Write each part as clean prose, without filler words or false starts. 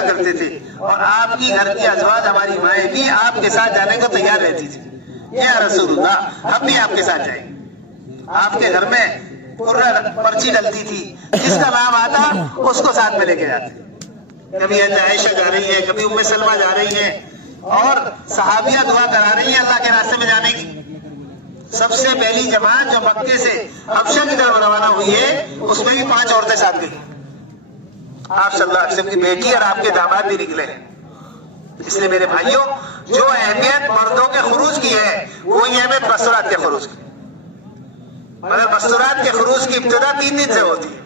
کیا کرتے تھے اور آپ کی گھر کی ازواج ہماری مائیں بھی آپ کے ساتھ جانے کو تیار رہتی تھی. یا رسول اللہ ہم بھی آپ کے ساتھ جائیں گے. آپ کے گھر میں پرچی ڈلتی تھی, جس کا نام آتا اس کو ساتھ میں لے کے جاتے. کبھی عائشہ جا رہی ہے, کبھی ام سلمہ جا رہی ہیں, اور صحابیہ دعا کرا رہی ہیں اللہ کے راستے میں جانے کی. سب سے پہلی جماعت جو مکے سے حبشہ کی طرف روانہ ہوئی ہے, اس میں بھی 5 عورتیں ساتھ گئی. آپ صلی اللہ علیہ وسلم کی بیٹی اور آپ کے داماد بھی نکلے. اس لیے میرے بھائیوں, جو اہمیت مردوں کے خروج کی ہے وہی اہمیت مستورات کے خروج کی. مگر مستورات کے خروج کی ابتدا 3 دن سے ہوتی ہے.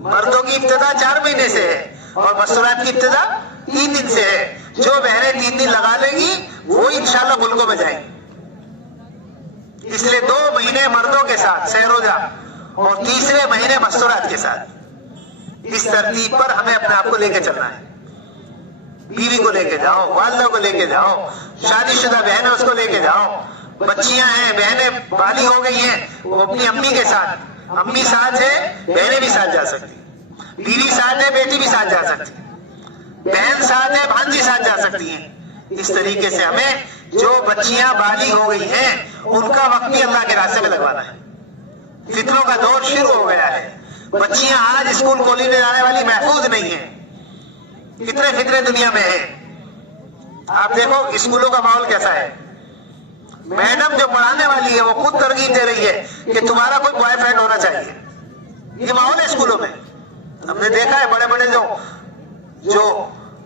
مردوں کی ابتدا 4 مہینے سے ہے اور مستورات کی ابتدا 3 دن سے ہے. جو بہنیں 3 دن لگا لیں گی وہ انشاءاللہ ملکوں میں جائیں گی. اس لیے 2 مہینے مردوں کے ساتھ سہروزہ اور تیسرے مہینے مستورات کے ساتھ. اس ترتیب پر ہمیں اپنے آپ کو لے کے چلنا ہے. بیوی کو لے کے جاؤ, والدہ کو لے کے جاؤ, شادی شدہ بہن ہے اس کو لے کے جاؤ, بچیاں ہیں, بہنیں بالی ہو گئی ہیں, وہ اپنی امی کے ساتھ, امی ساتھ ہے بہنیں بھی ساتھ جا سکتی, بیوی ساتھ ہے بیٹی بھی ساتھ جا سکتی, بہن ساتھ ہے بھانجی ساتھ جا سکتی ہیں. اس طریقے سے ہمیں جو بچیاں بالی ہو گئی ہیں ان کا وقت بھی اللہ کے راستے میں لگوانا ہے. فتنوں کا دور شروع ہو گیا ہے. بچیاں آج اسکول کالج میں جانے والی محفوظ نہیں ہیں. کتنے فتنے دنیا میں ہیں. آپ دیکھو اسکولوں کا ماحول کیسا ہے. میڈم جو پڑھانے والی ہے وہ خود ترغیب دے رہی ہے کہ تمہارا کوئی بوائے فرینڈ ہونا چاہیے. یہ ماحول ہے اسکولوں میں. ہم نے دیکھا ہے بڑے بڑے جو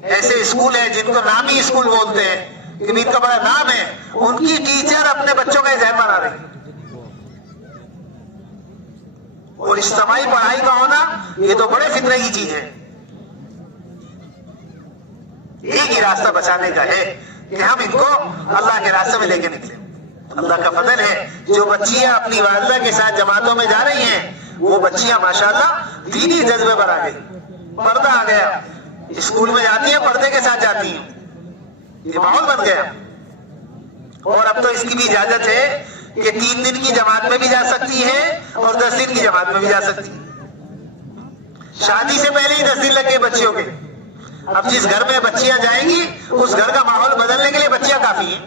ایسے اسکول ہیں جن کو نامی اسکول بولتے ہیں کہ ان کا بڑا نام ہے, ان کی ٹیچر اپنے بچوں کا ذہن بنا رہی. اور اجتماعی پڑھائی کا ہونا یہ تو بڑے فتنے کی چیز ہے. ایک ہی راستہ بچانے کا ہے کہ ہم ان کو اللہ کے راستے میں لے کے نکلیں. اللہ کا فضل ہے جو بچیاں اپنی والدہ کے ساتھ جماعتوں میں جا رہی ہیں وہ بچیاں ماشاءاللہ دینی جذبے پر آ گئی, پردہ آ گیا. اسکول میں جاتی ہیں پردے کے ساتھ جاتی ہیں. یہ ماحول بن گیا. اور اب تو اس کی بھی اجازت ہے کہ 3 دن کی جماعت میں بھی جا سکتی ہے اور 10 دن کی جماعت میں بھی جا سکتی ہے. شادی سے پہلے ہی 10 دن لگ گئے بچیوں کے. اب جس گھر میں بچیاں جائیں گی اس گھر کا ماحول بدلنے کے لیے بچیاں کافی ہیں.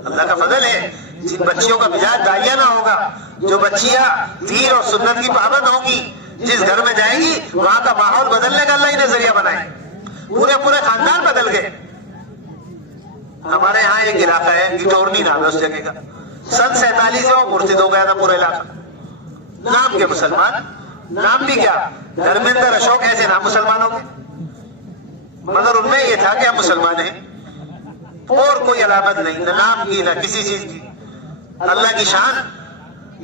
اللہ کا فضل ہے جن بچیوں کا مزاج داعیہ نہ ہوگا, جو بچیاں دین اور سنت کی پابند ہوں گی, جس گھر میں جائیں گی وہاں کا ماحول بدلنے کا اللہ ہی نے ذریعہ بنائے. پورے خاندان بدل گئے. ہمارے ہاں ایک علاقہ ہے گٹورنی نام ہے اس جگہ کا. سن 47 میں وہ مرتد ہو گیا تھا پورا علاقہ. نام کے مسلمان, نام بھی کیا دھرمیندر اشوک ایسے نام مسلمانوں کے, مگر ان میں یہ تھا کہ ہم مسلمان ہیں اور کوئی علامت نہیں, نہ نام کی نہ کسی چیز کی. اللہ کی شان.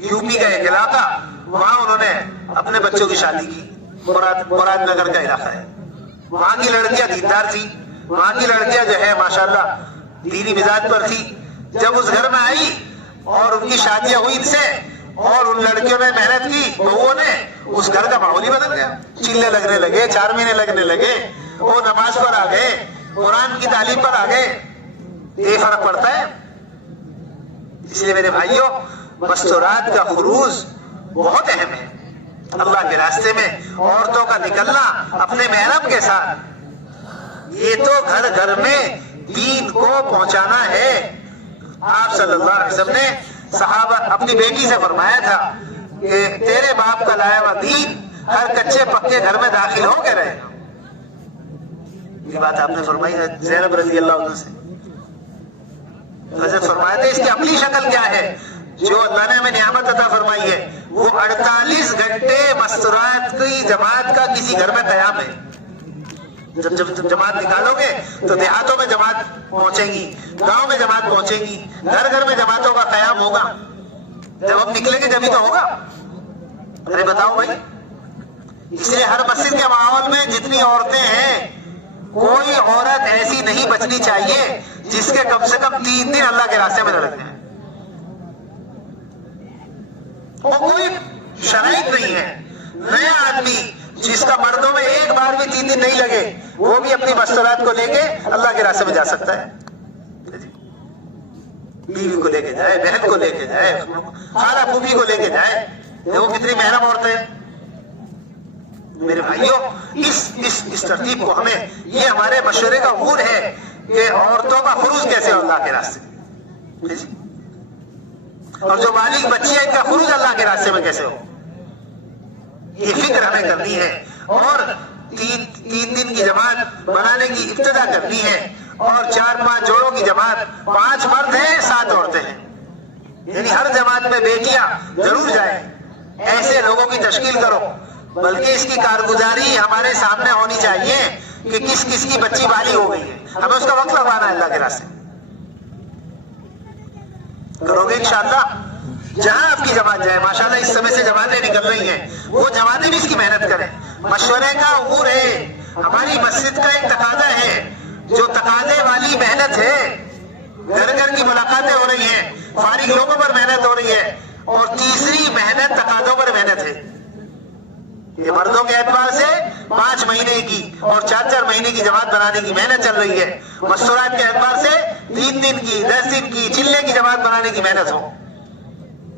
یوپی کا ایک علاقہ, وہاں انہوں نے اپنے بچوں کی شادی کی. مراد نگر کا علاقہ ہے. وہاں کی لڑکیاں دیندار تھی, وہاں کی لڑکیاں جو ہے ماشاءاللہ دینی مزاج پر تھی. جب اس گھر میں آئی اور ان کی شادیاں ہوئی ان سے اور ان لڑکیوں نے محنت کی, بہوؤں نے, اس گھر کا ماحول ہی بدل گیا. چلے لگنے لگے, 4 مہینے لگنے لگے, وہ نماز پر آ گئے, قرآن کی تعلیم پر آ گئے. یہ فرق پڑتا ہے. اس لیے میرے بھائیوں مستورات کا خروج بہت اہم ہے. اللہ کے راستے میں عورتوں کا نکلنا اپنے محرم کے ساتھ, یہ تو گھر گھر میں دین کو پہنچانا ہے. آپ صلی اللہ علیہ وسلم نے صحابہ اپنی بیٹی سے فرمایا تھا کہ تیرے باپ کا لایا ہوا دین ہر کچے پکے گھر میں داخل ہو کے رہے. یہ بات آپ نے فرمائی ہے زینب رضی اللہ عنہ سے. حضرت فرمایا تھا اس کی عملی شکل کیا ہے جو اللہ نے ہمیں نعمت عطا فرمائی ہے. وہ 48 گھنٹے مستورات کی جماعت کا کسی گھر میں قیام ہے. جب جماعت نکالو گے تو دیہاتوں میں جماعت پہنچے گی, گاؤں میں جماعت پہنچے گی, گھر گھر میں جماعتوں کا قیام ہوگا. جب ہم نکلیں گے جبھی تو ہوگا. ارے بتاؤ بھائی, اس لیے ہر مسجد کے ماحول میں جتنی عورتیں ہیں کوئی عورت ایسی نہیں بچنی چاہیے جس کے کم سے کم 3 دن اللہ کے راستے میں لڑکتے ہیں. وہ کوئی شرائط نہیں ہے. نیا آدمی جس کا مردوں میں ایک بار بھی 3 دن نہیں لگے وہ بھی اپنی مستورات کو لے کے اللہ کے راستے میں جا سکتا ہے. بیوی کو لے کے جائے, بہن کو لے کے جائے, خالہ پھوپھی کو لے کے جائے. وہ کتنی محرم عورتیں ہیں. میرے بھائیوں اس ترتیب کو ہمیں، یہ ہمارے مشورے کا امور ہے کہ عورتوں کا خروج کیسے ہو اللہ کے راستے میں، اور جو بالغ بچی ہے ان کا خروج اللہ کے راستے میں کیسے ہو، یہ فکر ہمیں کرنی ہے. اور تین دن کی جماعت بنانے کی ابتدا کرنی ہے، اور 4-5 جوڑوں کی جماعت، 5 مرد ہیں 7 عورتیں ہیں، یعنی ہر جماعت میں بیٹیاں ضرور جائیں. ایسے لوگوں کی تشکیل کرو، بلکہ اس کی کارگزاری ہمارے سامنے ہونی چاہیے کہ کس کس کی بچی بالغ ہو گئی ہے، ہمیں اس کا وقت لگوانا ہے اللہ کے راستے. کرو گے انشاءاللہ. جہاں آپ کی جماعت جائے، ماشاءاللہ اس سمے سے جماعتیں نکل رہی ہیں، وہ جماعتیں بھی اس کی محنت کریں. مشورے کا امور ہے، ہماری مسجد کا ایک تقاضا ہے، جو تقاضے والی محنت ہے. گھر گھر کی ملاقاتیں ہو رہی ہیں، فارغ لوگوں پر محنت ہو رہی ہے. اور تیسری محنت تقاضوں پر محنت ہے. یہ مردوں کے اعتبار سے 5 مہینے کی اور 4 مہینے کی جماعت بنانے کی محنت چل رہی ہے. مستورات کے اعتبار سے 3 دن کی، 10 دن کی، چلے کی جماعت بنانے کی محنت ہو.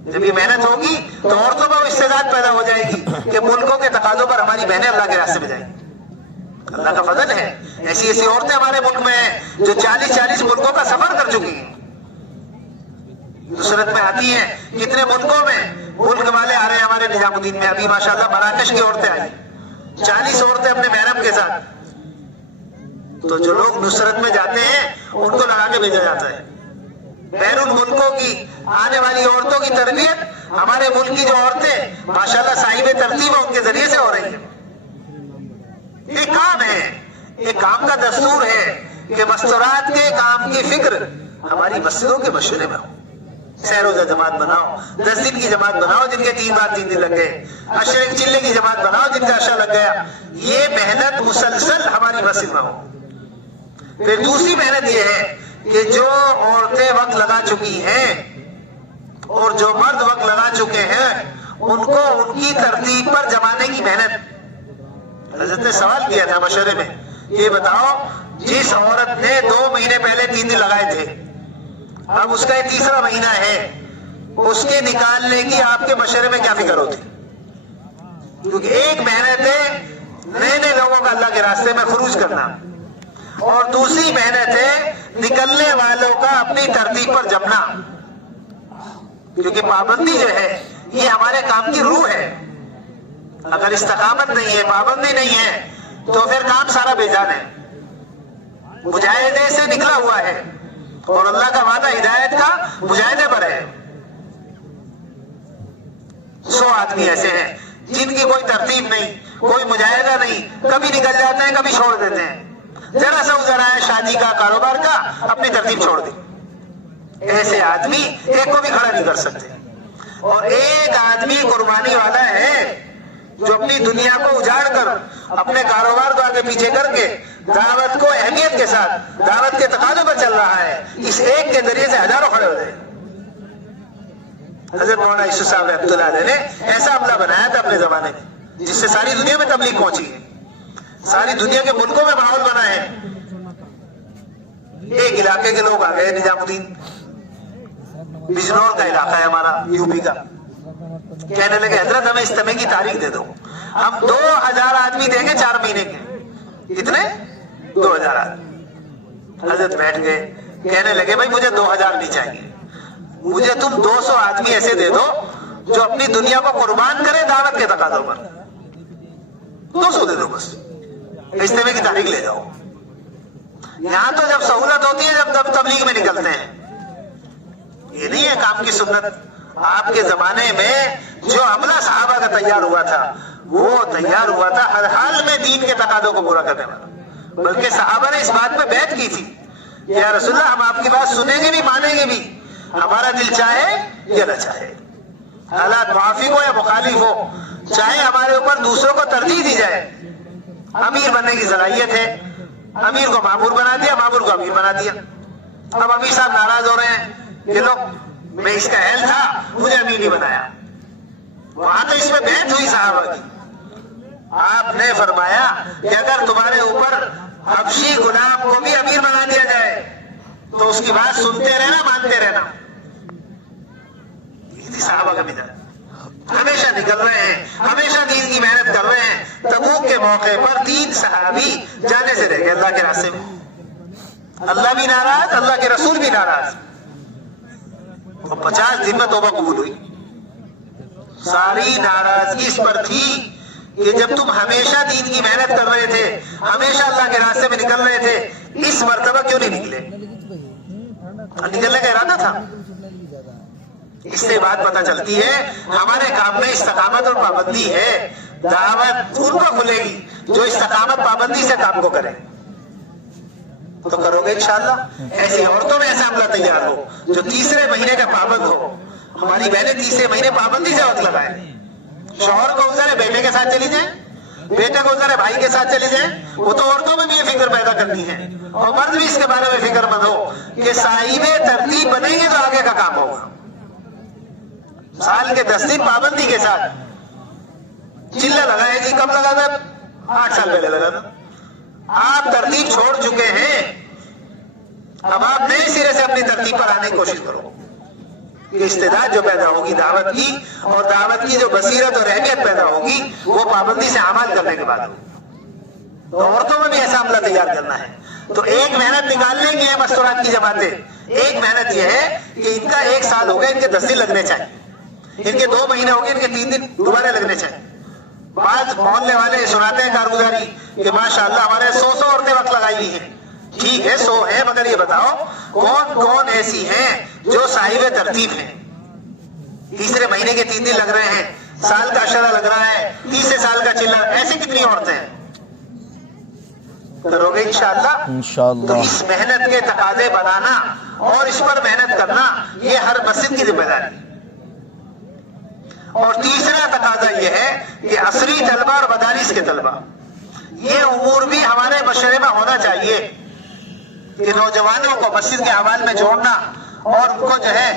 جب یہ محنت ہوگی تو عورتوں میں استعداد پیدا ہو جائے گی کہ ملکوں کے تقاضوں پر ہماری بہنیں اللہ کے راستے میں جائیں گی. اللہ کا فضل ہے، ایسی ایسی عورتیں ہمارے ملک میں ہیں جو 40 ملکوں کا سفر کر چکی ہیں. نصرت میں آتی ہیں کتنے ملکوں میں، ملک والے آ رہے ہیں ہمارے نظام الدین میں. ابھی ماشاءاللہ مراکش کی عورتیں آئی، 40 عورتیں اپنے محرم کے ساتھ. تو جو لوگ نصرت میں جاتے ہیں ان کو لگا کے بھیجا جاتا ہے. بیرون ملکوں کی آنے والی عورتوں کی تربیت ہمارے ملک کی جو عورتیں ماشاءاللہ صاحب ترتیب ان کے ذریعے سے ہو رہی ہیں. یہ کام ہے، یہ کام کا دستور ہے کہ مستورات کے کام کی فکر ہماری مسجدوں کے مشورے میں ہو. سہ روزہ جماعت بناؤ، 10 دن کی جماعت بناؤ جن کے 3 بار 3 دن لگ گئے، عشرے چلے کی جماعت بناؤ جن کا عشاء لگ گیا. یہ محنت مسلسل ہماری مسجد میں ہو. پھر دوسری محنت یہ ہے کہ جو عورتیں وقت لگا چکی ہیں اور جو مرد وقت لگا چکے ہیں ان کو ان کی ترتیب پر جمانے کی محنت. حضرت نے سوال کیا تھا مشورے میں، یہ بتاؤ جس عورت نے 2 مہینے پہلے 3 دن لگائے تھے، اب اس کا یہ 3را مہینہ ہے، اس کے نکالنے کی آپ کے مشورے میں کیا فکر ہوتی؟ کیونکہ ایک محنت ہے نئے لوگوں کا اللہ کے راستے میں خروج کرنا، اور دوسری محنت ہے نکلنے والوں کا اپنی ترتیب پر جمنا. کیونکہ پابندی جو ہے یہ ہمارے کام کی روح ہے. اگر استقامت نہیں ہے، پابندی نہیں ہے، تو پھر کام سارا بے جان ہے. مجاہدے سے نکلا ہوا ہے، اور اللہ کا وعدہ ہدایت کا مجاہدے پر ہے. 100 آدمی ایسے ہیں جن کی کوئی ترتیب نہیں، کوئی مجاہدہ نہیں، کبھی نکل جاتے ہیں کبھی چھوڑ دیتے ہیں. ذرا سا ادھر آیا شادی کا، کاروبار کا، اپنی ترتیب چھوڑ دی. ایسے آدمی ایک کو بھی کھڑا نہیں کر سکتے. اور ایک آدمی قربانی والا ہے جو اپنی دنیا کو اجاڑ کر، اپنے کاروبار کو آگے پیچھے کر کے، دعوت کو اہمیت کے ساتھ دعوت کے تقاضوں پر چل رہا ہے. اس ایک کے ذریعے سے ہزاروں کھڑے ہو گئے. حضرت مولانا یوسف صاحب رحمۃ اللہ علیہ نے ایسا عملہ بنایا تھا اپنے زمانے میں جس سے ساری دنیا میں تبلیغ پہنچی ہے، ساری دنیا کے ملکوں میں ماحول بنا ہے. ایک علاقے کے لوگ آ گئے، نظام الدین بجنور کا علاقہ ہے ہمارا، یو پی کا. کہنے لگے حضرت ہمیں اجتماع کی تاریخ دے دو، ہم 2000 آدمی دیں گے 4 مہینے کے. کتنے؟ 2000 آدمی. حضرت بیٹھ گئے، کہنے لگے بھائی مجھے 2000 نہیں چاہیے، مجھے تم 200 آدمی ایسے دے دو جو اپنی دنیا کو قربان کرے دعوت کے تقاضوں پر. 200 دے دو بس، اجتماع کی تاریخ لے جاؤ. یہاں تو جب سہولت ہوتی ہے جب تبلیغ میں نکلتے ہیں. یہ نہیں ہے کام کی سنت. آپ کے زمانے میں جو عملہ صحابہ کا تیار ہوا تھا وہ تیار ہوا تھا ہر حال میں دین کے تقاضوں کو پورا کرنے والا. بلکہ صحابہ نے اس بات پہ بیعت کی تھی کہ یا رسول اللہ ہم آپ کی بات سنیں گے بھی، مانیں گے بھی، ہمارا دل چاہے یا نہ چاہے، حالات موافق ہو یا مخالف ہو، چاہے ہمارے اوپر دوسروں کو ترجیح دی جائے. امیر بننے کی صلاحیت ہے، امیر کو مامور بنا دیا، مامور کو امیر بنا دیا. اب امیر صاحب ناراض ہو رہے ہیں کہ لوگ میں اس کا اہل تھا، مجھے امیر نہیں بنایا. وہاں تو اس میں بیعت ہوئی صحابہ کی. آپ نے فرمایا کہ اگر تمہارے اوپر حبشی غلام کو بھی امیر بنا دیا جائے تو اس کی بات سنتے رہنا، مانتے رہنا. یہ تھی صحابہ کا مزاج. ہمیشہ نکل رہے ہیں, ہمیشہ دین کی محنت کر رہے ہیں. تبوک کے موقع پر 3 صحابی جانے سے رہ گئے اللہ کے راستے میں. اللہ بھی ناراض, اللہ کے رسول بھی ناراض. 50 دن میں توبہ قبول ہوئی. ساری ناراضگی اس پر تھی کہ جب تم ہمیشہ دین کی محنت کر رہے تھے, ہمیشہ اللہ کے راستے میں نکل رہے تھے, اس مرتبہ کیوں نہیں نکلے؟ نکلنے کا ارادہ تھا. اس سے بات پتہ چلتی ہے ہمارے کام میں استقامت اور پابندی ہے. دعوت ان کو کھلے گی جو استقامت پابندی سے کام کو کرے. تو کرو گے انشاءاللہ. ایسی عورتوں میں ایسا عملہ تیار ہو جو تیسرے مہینے کا پابند ہو. ہماری بہنیں تیسرے مہینے پابندی سے وقت لگائیں. شوہر کو ازر بیٹے کے ساتھ چلی جائیں, بیٹے کو ازر بھائی کے ساتھ چلی جائیں. وہ تو عورتوں میں بھی یہ فکر پیدا کرنی ہے, اور مرد بھی اس کے بارے میں فکر مند ہو کہ صاحب ترتیب بنیں گے تو آگے کا کام ہوگا. سال کے 10 دن پابندی کے ساتھ چلہ لگائے جی, کب لگا تھا؟ 8 سال پہلے لگا تھا. آپ ترتیب چھوڑ چکے ہیں, اب آپ نئے سرے سے اپنی ترتیب پر آنے کی کوشش کرو. کہ استعداد جو پیدا ہوگی دعوت کی, اور دعوت کی جو بصیرت اور اہمیت پیدا ہوگی وہ پابندی سے اعمال کرنے کے بعد ہوگی. تو عورتوں میں بھی ایسا عملہ تیار کرنا ہے. تو ایک محنت نکالنے کی ہے مستورات کی جماعتیں. ایک محنت یہ ہے کہ ان کا 1 سال ہو گیا, ان کے 10 دن لگنے چاہیے, ان کے 2 مہینے ہو گئے, ان کے 3 دن دوبارہ لگنے چاہیے. بعض محلے والے سناتے ہیں کارگزاری کہ ماشاءاللہ ہمارے 100 عورتیں وقت لگائی ہوئی ہیں. ٹھیک ہے 100 ہے, مگر یہ بتاؤ کون کون ایسی ہیں جو صاحب ترتیب ہیں؟ تیسرے مہینے کے 3 دن لگ رہے ہیں, سال کا اشرہ لگ رہا ہے, تیسرے سال کا چلہ, ایسی کتنی عورتیں ہیں؟ کرو گے انشاءاللہ. تو اس محنت کے تقاضے بنانا اور اس پر محنت کرنا یہ ہر مسجد کی ذمہ داری ہے. اور تیسرا تقاضا یہ ہے کہ عصری طلبہ اور مدارس کے طلبہ, یہ امور بھی ہمارے مشورے میں ہونا چاہیے کہ نوجوانوں کو مسجد کے اعمال میں جوڑنا اور ان کو جو ہے